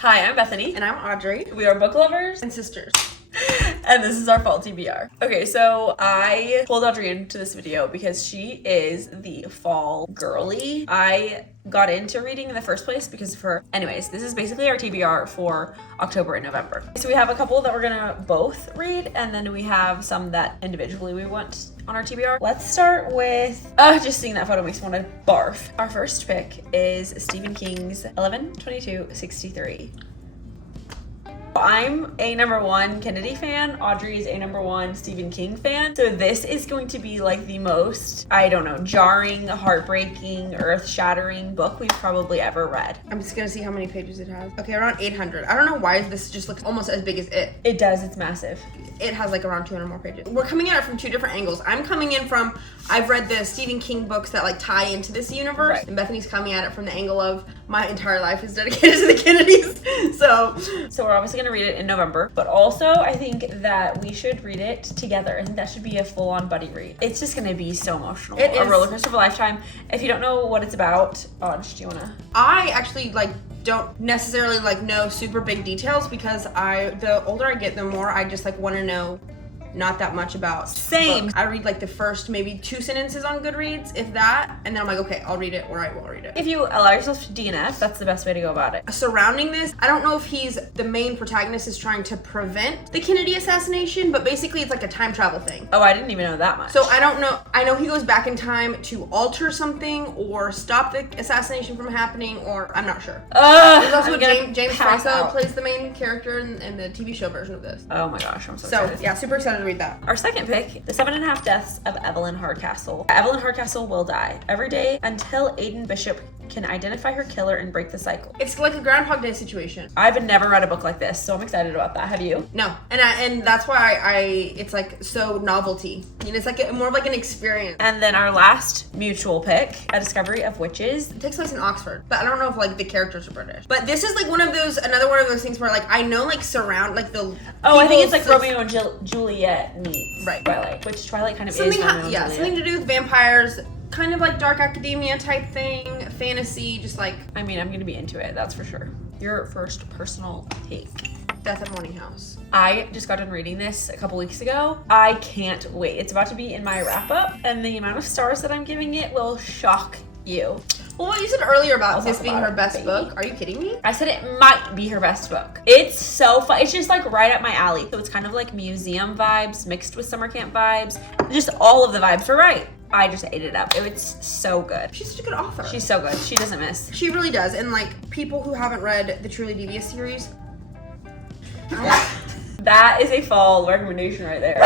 Hi, I'm Bethany. And I'm Audrey. We are book lovers And sisters. and this is our fall TBR. Okay, so I pulled Audrey into this video because she is the fall girly. I got into reading in the first place because of her. Anyways, this is basically our TBR for October and November. So we have a couple that we're gonna both read, and then we have some that individually we want on our TBR. Let's start with, just seeing that photo makes me want to barf. Our first pick is Stephen King's 11/22/63. I'm a #1 Kennedy fan. Audrey is a #1 Stephen King fan. So this is going to be like the most, I don't know, jarring, heartbreaking, earth-shattering book we've probably ever read. I'm just gonna see how many pages it has. Okay, around 800. I don't know why this just looks almost as big as it. It does, it's massive. It has like around 200 more pages. We're coming at it from two different angles. I'm coming in from, I've read the Stephen King books that like tie into this universe. Right. And Bethany's coming at it from the angle of my entire life is dedicated to the Kennedys. So we're obviously gonna read it in November, but also I think that we should read it together. I think that should be a full-on buddy read. It's just gonna be so emotional. It is a roller coaster of a lifetime. If you don't know what it's about, Audrey, do you wanna? I actually don't necessarily know super big details because the older I get, the more I just want to know not that much about Same. books. I read the first maybe 2 sentences on Goodreads, if that, and then I'm like, okay, I'll read it or I won't read it. If you allow yourself to DNF, that's the best way to go about it. Surrounding this, I don't know if the main protagonist is trying to prevent the Kennedy assassination, but basically it's like a time travel thing. Oh, I didn't even know that much. So I don't know. I know he goes back in time to alter something or stop the assassination from happening, or I'm not sure. There's also James Franco plays the main character in the TV show version of this. Oh my gosh, I'm so excited. Yeah, super excited to read that. Our second pick, The 7.5 Deaths of Evelyn Hardcastle. Evelyn Hardcastle will die every day until Aidan Bishop can identify her killer and break the cycle. It's like a Groundhog Day situation. I've never read a book like this, so I'm excited about that. Have you? No, and that's why it's so novelty. It's more of an experience. And then our last mutual pick, A Discovery of Witches. It takes place in Oxford, but I don't know if the characters are British. But this is another one of those things where I know surround the. Oh, I think it's Romeo and Juliet meets right. Twilight, which Twilight kind of is Romeo and Juliet. Something to do with vampires. Kind of dark academia type thing, fantasy, just I mean, I'm gonna be into it, that's for sure. Your first personal take. Death at Morning House. I just got done reading this a couple weeks ago. I can't wait. It's about to be in my wrap-up, and the amount of stars that I'm giving it will shock you. Well, what you said earlier about this being her best book, are you kidding me? I said it might be her best book. It's so fun. It's just right up my alley. So it's kind of museum vibes mixed with summer camp vibes. Just all of the vibes were right. I just ate it up. It's so good. She's such a good author. She's so good. She doesn't miss. She really does. And people who haven't read the Truly Devious series. That is a fall recommendation right there.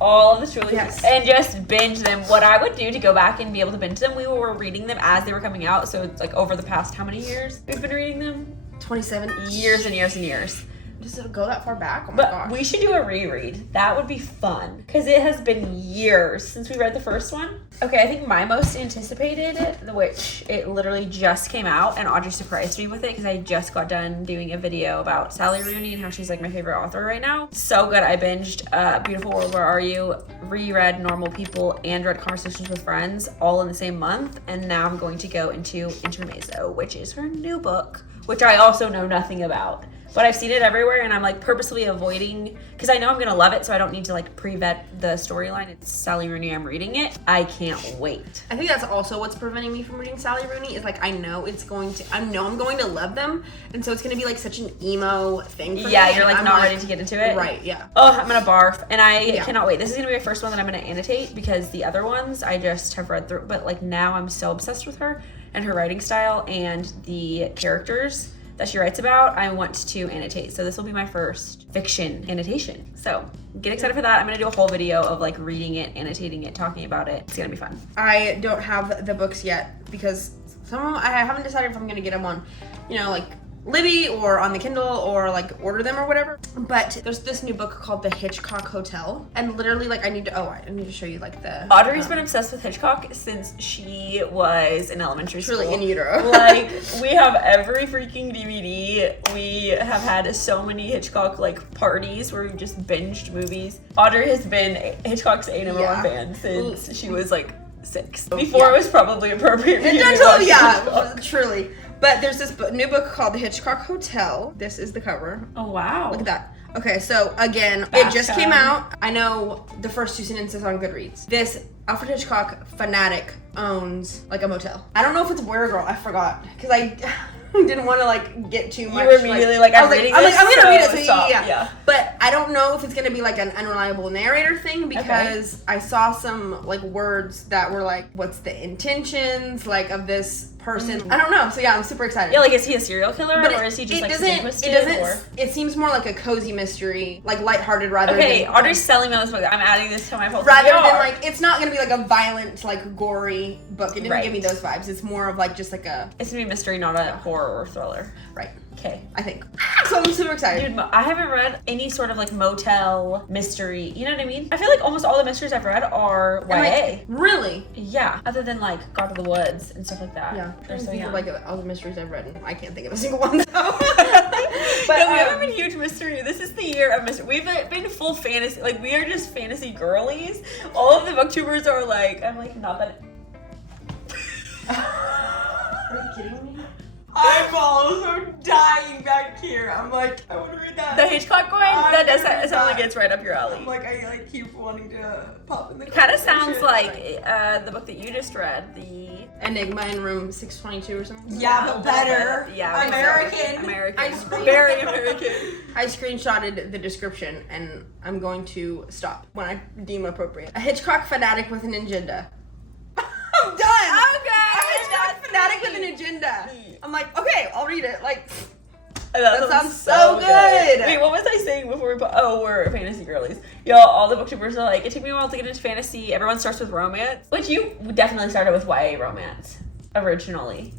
All of the Truly, yes. And just binge them. What I would do to go back and be able to binge them, we were reading them as they were coming out. So it's over the past how many years we've been reading them? 27 years and years and years. Does it go that far back? Oh my but gosh. We should do a reread. That would be fun because it has been years since we read the first one. Okay, I think my most anticipated, which it literally just came out, and Audrey surprised me with it because I just got done doing a video about Sally Rooney and how she's my favorite author right now. So good. I binged Beautiful World, Where Are You, reread Normal People, and read Conversations with Friends all in the same month. And now I'm going to go into Intermezzo, which is her new book, which I also know nothing about. But I've seen it everywhere, and I'm purposely avoiding, because I know I'm gonna love it, so I don't need to pre-vet the storyline. It's Sally Rooney, I'm reading it. I can't wait. I think that's also what's preventing me from reading Sally Rooney is I know I'm going to love them, and so it's gonna be such an emo thing for me. Yeah, you're not ready to get into it. Right, yeah. Oh, I'm gonna barf, and I cannot wait. This is gonna be my first one that I'm gonna annotate because the other ones I just have read through, but now I'm so obsessed with her and her writing style and the characters that she writes about, I want to annotate. So this will be my first fiction annotation. So get excited for that. I'm gonna do a whole video of reading it, annotating it, talking about it. It's gonna be fun. I don't have the books yet because some of them, I haven't decided if I'm gonna get them on, Libby or on the Kindle or order them or whatever. But there's this new book called The Hitchcock Hotel, and literally I need to show you the. Audrey's been obsessed with Hitchcock since she was in elementary school. Truly in utero. We have every freaking DVD. We have had so many Hitchcock parties where we've just binged movies. Audrey has been Hitchcock's #1 fan since she was 6. Before it was probably appropriate for you to watch Hitchcock. Truly. But there's this new book called The Hitchcock Hotel. This is the cover. Oh, wow. Look at that. Okay, so again, it just Bathtub. came out. I know the first 2 sentences on Goodreads. This Alfred Hitchcock fanatic owns like a motel. I don't know if it's boy or girl. I forgot because I didn't want to like get too much. You were immediately like, I'm reading this. I'm gonna read it. So stop. yeah. But I don't know if it's gonna be like an unreliable narrator thing because I saw some like words that were like, what's the intentions like of this person? I don't know. So yeah, I'm super excited. Yeah, like is he a serial killer But or is he just like it doesn't. It seems more like a cozy mystery, like lighthearted rather Okay, than. Audrey's selling me on this book. I'm adding this to my portfolio. Rather than like, it's not gonna be like a violent, like gory book. It didn't give me those vibes. It's more of like just like a. It's gonna be a mystery, not a horror or thriller. Right. Okay. I think. So I'm super excited. Dude, I haven't read any sort of like motel mystery. You know what I mean? I feel like almost all the mysteries I've read are YA. Like, really? Yeah. Other than like God of the Woods and stuff like that. Yeah. They're so young. Like all the mysteries I've read, and I can't think of a single one. So. But But we haven't been huge mystery. This is the year of mystery. We've been full fantasy. Like we are just fantasy girlies. All of the booktubers are like, I'm like not that. Are you kidding me? Eyeballs are dying back here. I'm like, I want to read that. The Hitchcock one? That does sound like it's right up your alley. I'm like, I like keep wanting to pop in the. It kind of conversation. sounds like the book that you just read, the Enigma in Room 622 or something. Yeah, but better. Yeah, American. American. Very American. I screenshotted the description and I'm going to stop when I deem appropriate. A Hitchcock fanatic with an agenda. I'm done. Okay, A Hitchcock fanatic with an agenda. I'm like, okay, I'll read it. Like, That sounds so good. Wait, what was I saying before we put? Oh, we're fantasy girlies. Y'all, all the booktubers are like, it took me a while to get into fantasy. Everyone starts with romance, which you definitely started with YA romance originally.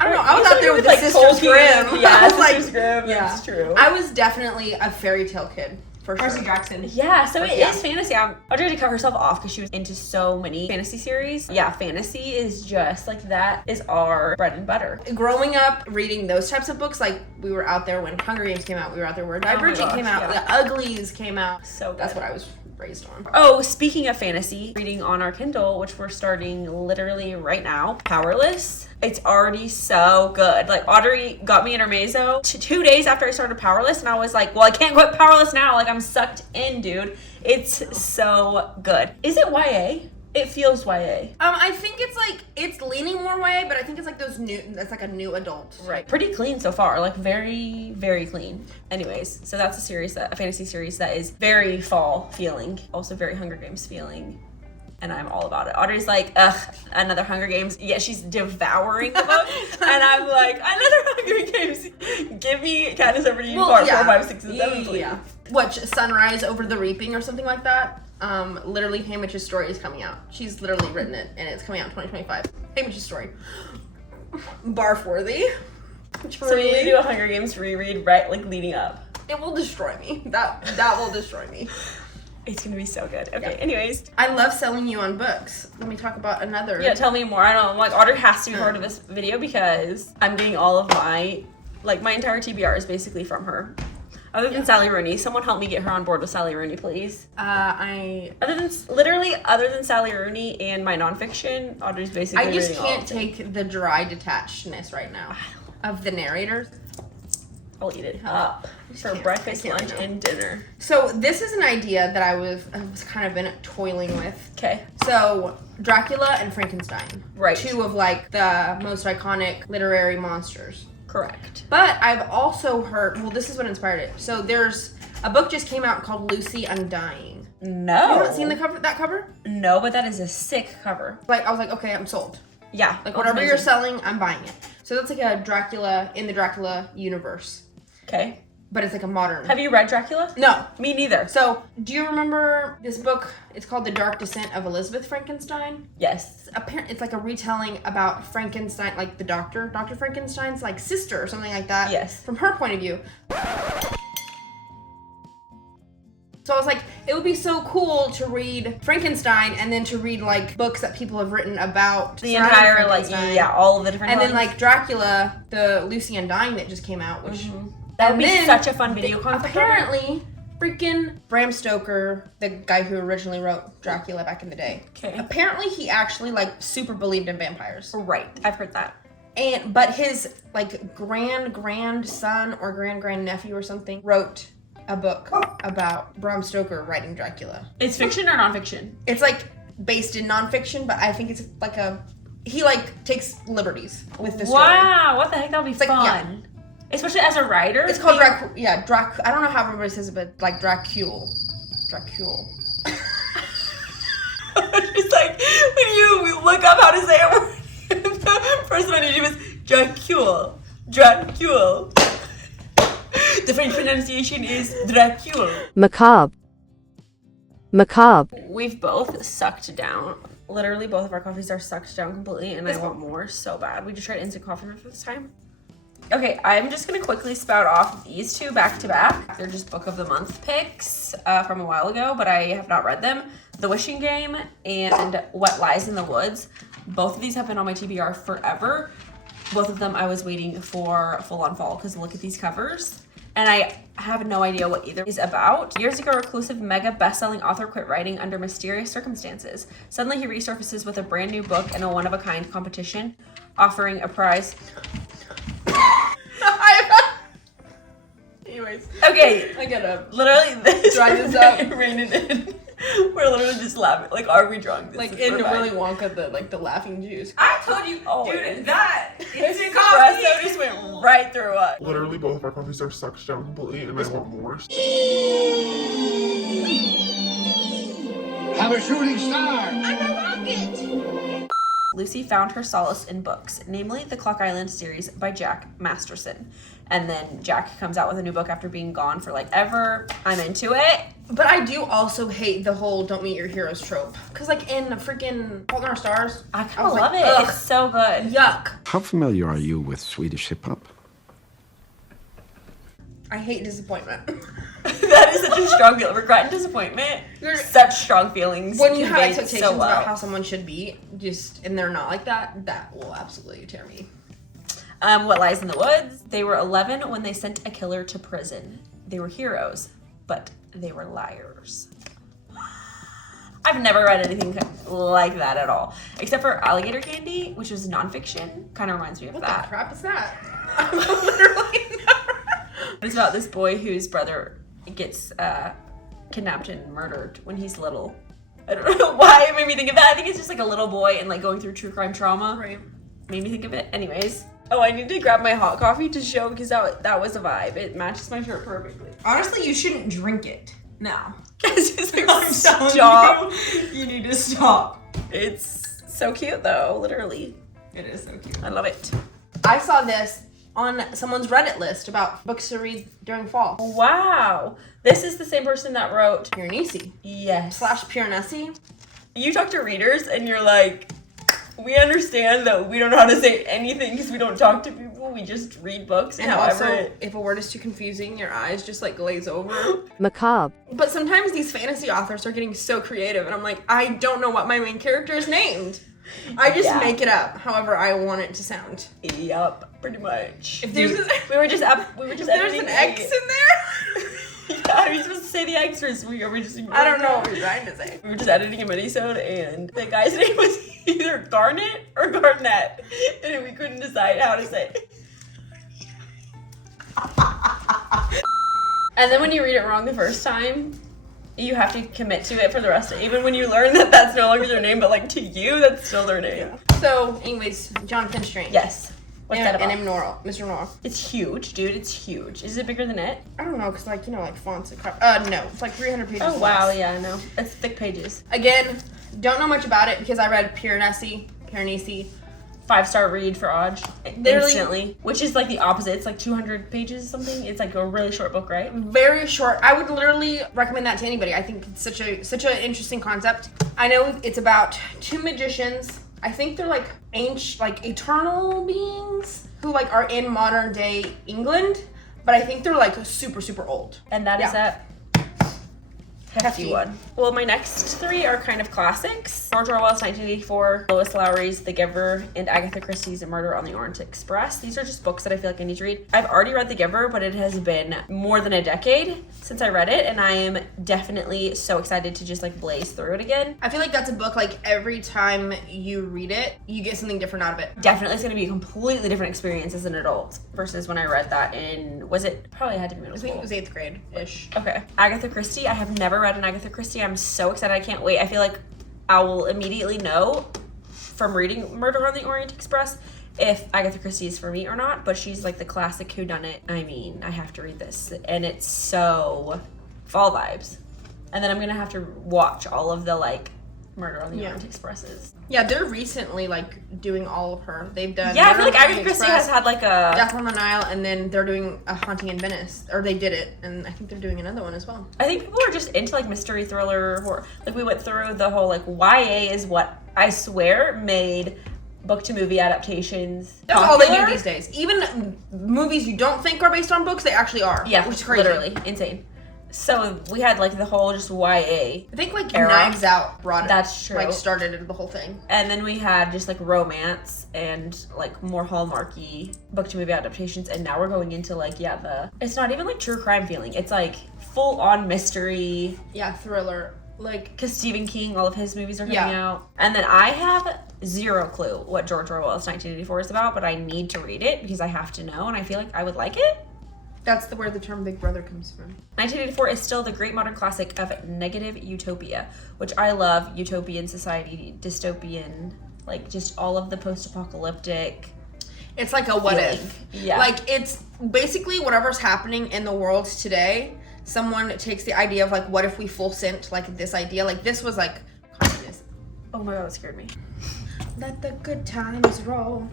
I don't know. I was out there with like Sister Tolkien. Grimm. Yeah, I was like, Sister Grimm. yeah. That's true. I was definitely a fairy tale kid. For sure. Percy Jackson. Yeah, so it Yeah. is fantasy. Audrey had to cut herself off because she was into so many fantasy series. Yeah, fantasy is just like that is our bread and butter. Growing up reading those types of books, like we were out there when Hunger Games came out, we were out there where Divergent gosh, came out, yeah. The Uglies came out. So That's good. what I was raised on. Oh, speaking of fantasy, reading on our Kindle, which we're starting literally right now, Powerless. It's already so good. Like, Audrey got me in her Mazo 2 days after I started Powerless, and I was like, well, I can't quit Powerless now. Like, I'm sucked in, dude. It's so good. Is it YA? It feels YA. I think it's leaning more YA, but I think it's like that's like a new adult. Right. Pretty clean so far. Like, very, very clean. Anyways, so that's a fantasy series that is very fall feeling. Also very Hunger Games feeling. And I'm all about it. Audrey's like, ugh, another Hunger Games. Yeah, she's devouring the book. And I'm like, another Hunger Games. Give me Katniss Everdeen part 4, 5, 6, and 7, please. Yeah. Watch Sunrise Over the Reaping or something like that. Literally, Haymitch's story is coming out. She's literally written it, and it's coming out in 2025. Haymitch's story. Barf worthy. So we need to do a Hunger Games reread right, like, leading up. It will destroy me. That will destroy me. It's gonna be so good. Okay, Yeah. anyways. I love selling you on books. Let me talk about another. Yeah, tell me more. I don't know. Like, Audrey has to be part of this video because I'm getting all of my entire TBR is basically from her. Other than Sally Rooney. Someone help me get her on board with Sally Rooney, please. Other than Sally Rooney and my nonfiction, Audrey's basically I just reading all can't of them. take the dry detachedness right now of the narrators. I'll eat it up for breakfast, I can't lunch, right now. and dinner. So this is an idea that I was kind of been toiling with. Okay. So Dracula and Frankenstein, Right. 2 of like the most iconic literary monsters. Correct. But I've also heard. Well, this is what inspired it. So there's a book just came out called Lucy Undying. No. You haven't seen that cover? No, but that is a sick cover. Like I was like, okay, I'm sold. Yeah. Like whatever you're selling, I'm buying it. So that's like a Dracula in the Dracula universe, Okay. but it's like a modern. Have you read Dracula? No. Me neither. So, do you remember this book? It's called The Dark Descent of Elizabeth Frankenstein. Yes. It's like a retelling about Frankenstein, like the Dr. Frankenstein's like sister or something like that. Yes. From her point of view. So I was like, it would be so cool to read Frankenstein and then to read like books that people have written about The surrounding entire, like, Frankenstein. yeah, all of the different And then ones. like Dracula, the Lucy Undying that just came out, which That would be then such a fun video concept. apparently freaking Bram Stoker, the guy who originally wrote Dracula back in the day. Okay. Apparently he actually like super believed in vampires. Right. I've heard that. But his like grandson or grand-nephew or something wrote a book about Bram Stoker writing Dracula. It's fiction or nonfiction? It's like based in nonfiction, but I think it's like he like takes liberties with the story. Wow, what the heck? That would be fun. Like, yeah. Especially as a writer. It's called I don't know how everybody says it, but like Dracula. It's like when you look up how to say it, the first one you do is Dracula. The French pronunciation is Dracula. Macabre. We've both sucked down. Literally, both of our coffees are sucked down completely, and I want more so bad. We just tried instant coffee for this time. Okay, I'm just gonna quickly spout off these two back to back. They're just book of the month picks from a while ago, but I have not read them. The Wishing Game and What Lies in the Woods. Both of these have been on my TBR forever. Both of them I was waiting for full on fall because look at these covers. And I have no idea what either is about. Years ago, reclusive mega best-selling author quit writing under mysterious circumstances. Suddenly he resurfaces with a brand new book and a one-of-a-kind competition, offering a prize. Anyways. Okay. I gotta literally this. dry this up. Rain it in. We're literally just laughing. Like, are we drunk? This Like is in fine. Willy Wonka, the laughing juice. I told you, Always. dude, that instant Espresso coffee. just went right through us. Literally, both of our coffees are sucked down completely, and I want more. I'm a shooting star. Lucy found her solace in books, namely the Clock Island series by Jack Masterson. And then Jack comes out with a new book after being gone for like ever. I'm into it. But I do also hate the whole don't meet your heroes trope. Cause like in freaking Fault in Our Stars, I kind was of like, love it. ugh. It's so good. Yuck. How familiar are you with Swedish hip hop? I hate disappointment. That is such a strong feeling. Regret and disappointment. Such strong feelings. When you have conveyed expectations so well. about how someone should be, and they're not like that, that will absolutely tear me. What Lies in the Woods. They were 11 when they sent a killer to prison. They were heroes, but they were liars. I've never read anything like that at all, except for Alligator Candy, which is nonfiction. Kind of reminds me of What that. the crap is that? I'm literally never. It's about this boy whose brother gets kidnapped and murdered when he's little. I don't know why it made me think of that. I think it's just like a little boy and like going through true crime trauma. Right. Made me think of it. Anyways. Oh, I need to grab my hot coffee to show because that was a vibe. It matches my shirt perfectly. Honestly, you shouldn't drink it now. Guys, it's like, I'm telling stop. you need to stop. It's so cute though, literally. It is so cute. I love it. I saw this on someone's Reddit list about books to read during fall. Wow. This is the same person that wrote Piranesi Yes. / Piranesi. You talk to readers and you're like, we understand that we don't know how to say anything because we don't talk to people. We just read books. And also, if a word is too confusing, your eyes just like glaze over. Macabre. But sometimes these fantasy authors are getting so creative, and I'm like, I don't know what my main character is named. I just make it up however I want it to sound. Yup, pretty much. If there's we were just there's editing an X in there. Yeah, are you supposed to say the X or were we just I don't know what you're trying to say. We were just editing a minisode and the guy's name was either Garnet or Garnett. And we couldn't decide how to say it. And then when you read it wrong the first time, you have to commit to it for the rest of it. Even when you learn that that's no longer their name, but like to you, that's still their name. Yeah. So, anyways, Jonathan Strange. Yes. What's that about? And Mr. Norrell. It's huge, dude. It's huge. Is it bigger than it? I don't know, cause like like fonts and crap. No, it's like 300 pages. Oh wow, less. yeah, I know. It's thick pages. Again, don't know much about it because I read Piranesi. 5-star read for Audrey. Literally- Instantly. Which is like the opposite. It's like 200 pages something. It's like a really short book, right? Very short. I would literally recommend that to anybody. I think it's such an interesting concept. I know it's about two magicians. I think they're like ancient, like eternal beings who like are in modern day England, but I think they're like super old. And that is Yeah. at hefty one. Well, my next three are kind of classics. George Orwell's 1984, Lois Lowry's The Giver, and Agatha Christie's Murder on the Orient Express. These are just books that I feel like I need to read. I've already read The Giver, but it has been more than a decade since I read it, and I am definitely so excited to just like blaze through it again. I feel like that's a book, like, every time you read it, you get something different out of it. Definitely it's going to be a completely different experience as an adult versus when I read that in, was it, probably had to be middle I school. think it was 8th grade-ish. Okay. Agatha Christie. I have never read an Agatha Christie. I'm so excited. I can't wait. I feel like I will immediately know from reading Murder on the Orient Express if Agatha Christie is for me or not, but she's like the classic whodunit. I mean, I have to read this, and it's so fall vibes. And then I'm gonna have to watch all of the like Murder on the Orient Expresses. Yeah, they're recently like doing all of her. They've done. Yeah, I feel Murder like on the Agatha Orient Christie Express, has had like a Death on the Nile, and then they're doing A Haunting in Venice, or they did it, and I think they're doing another one as well. I think people are just into like mystery thriller horror. Like we went through the whole like YA is what I swear made book to movie adaptations. That's all they popular. do these days. Even movies you don't think are based on books, they actually are. Yeah, which is crazy. literally insane. So we had like the whole just YA, I think like era. Knives Out brought it. That's true. Like started the whole thing. and then we had just like romance and like more Hallmarky book to movie adaptations, and now we're going into like it's not even like true crime feeling. It's like full on mystery. Yeah, thriller. Like, Because Stephen King, all of his movies are coming Yeah. out. And then I have zero clue what George Orwell's 1984 is about, but I need to read it because I have to know, and I feel like I would like it. that's where the term Big Brother comes from. 1984 is still the great modern classic of negative utopia, which I love. Utopian society, dystopian, like just all of the post-apocalyptic. It's like a what feeling. if. Yeah. Like, it's basically whatever's happening in the world today, someone takes the idea of like, what if we full sent like this idea? Like, this was like communism. Oh my god, that scared me. Let the good times roll.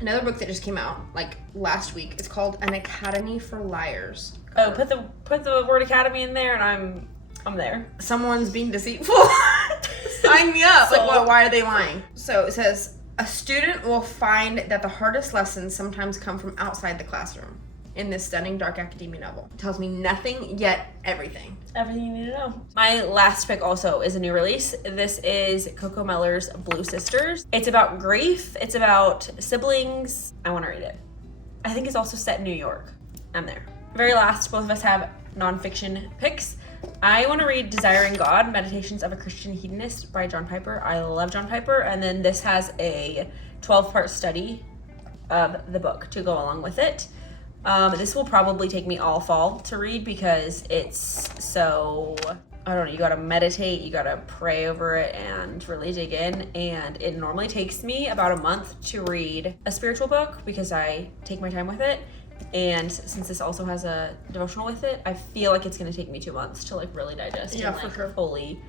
Another book that just came out like last week. It's called An Academy for Liars. Oh, put the word academy in there, and I'm there. Someone's being deceitful. Sign me up. So- Like, why are they lying? So it says, a student will find that the hardest lessons sometimes come from outside the classroom. In this stunning dark academia novel. It tells me nothing, yet everything. Everything you need to know. My last pick also is a new release. This is Coco Meller's Blue Sisters. It's about grief. It's about siblings. I want to read it. I think it's also set in New York. I'm there. Very last, both of us have nonfiction picks. I want to read Desiring God, Meditations of a Christian Hedonist by John Piper. I love John Piper. And then this has a 12-part study of the book to go along with it. This will probably take me all fall to read because it's so, I don't know, you gotta meditate, you gotta pray over it and really dig in. And it normally takes me about a month to read a spiritual book because I take my time with it. And since this also has a devotional with it, I feel like it's gonna take me 2 months to like really digest and for like sure. fully.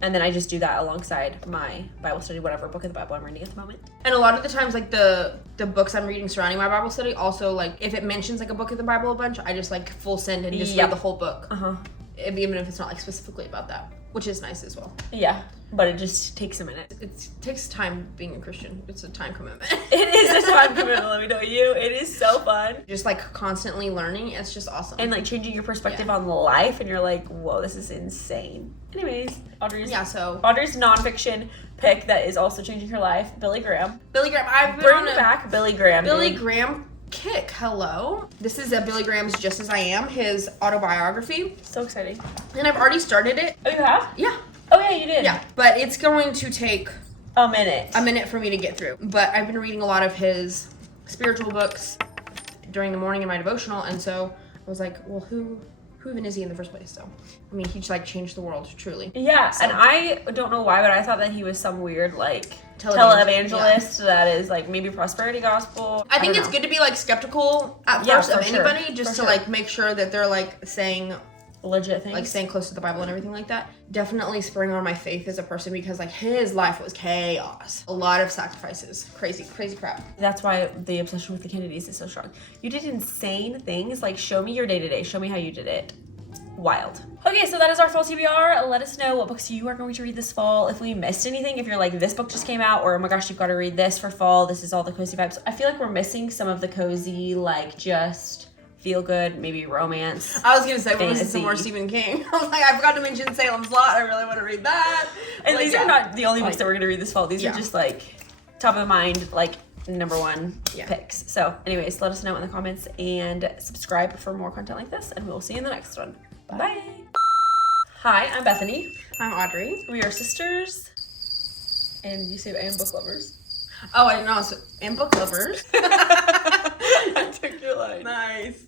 And then I just do that alongside my Bible study, whatever book of the Bible I'm reading at the moment. And a lot of the times, like, the books I'm reading surrounding my Bible study, also, like, if it mentions, like, a book of the Bible a bunch, I just, like, full send and just Yep. read the whole book. Uh-huh. Even if it's not, like, specifically about that, which is nice as well. Yeah, but it just takes a minute. It takes time being a Christian. It's a time commitment. It is a time commitment, let me tell you. It is so fun. Just, like, constantly learning. It's just awesome. And like changing your perspective on life, and you're like, whoa, this is insane. Anyways, Audrey's nonfiction pick that is also changing her life, Billy Graham. Billy Graham. I've been Bring on a back Billy Graham. Billy dude. Graham kick. Hello. This is Billy Graham's Just As I Am, his autobiography. So exciting. And I've already started it. Oh, you have? Yeah. Oh yeah, you did. Yeah. But it's going to take A minute. for me to get through. But I've been reading a lot of his spiritual books during the morning in my devotional, and so I was like, well, who even is he in the first place? So, I mean, he just like changed the world, truly. Yeah, So- and I don't know why, but I thought that he was some weird like Televangelist, televangelist that is like maybe prosperity gospel. I think don't it's know. good to be like skeptical at Yeah, first for of sure. anybody, just For to sure. like make sure that they're like saying Legit things. like staying close to the Bible and everything like that. Definitely spurring on my faith as a person because like his life was chaos. A lot of sacrifices. Crazy crap. That's why the obsession with the Kennedys is so strong. You did insane things. Like, show me your day-to-day. Show me how you did it. Wild. Okay, so that is our fall TBR. Let us know what books you are going to read this fall. If we missed anything, if you're like, this book just came out, or oh my gosh, you've got to read this for fall. This is all the cozy vibes. I feel like we're missing some of the cozy, like, just feel good, maybe romance. I was gonna say, we're listening to Fantasy. some more Stephen King. I was like, I forgot to mention Salem's Lot. I really want to read that. And Like, these yeah. are not the only books that we're gonna read this fall. These Yeah. are just like top of mind, like number one Yeah. picks. So, anyways, let us know in the comments and subscribe for more content like this, and we'll see you in the next one. Bye. Hi, I'm Bethany. I'm Audrey. We are sisters, and you say I am book lovers. Oh, I know. And book lovers. I took your line. Nice.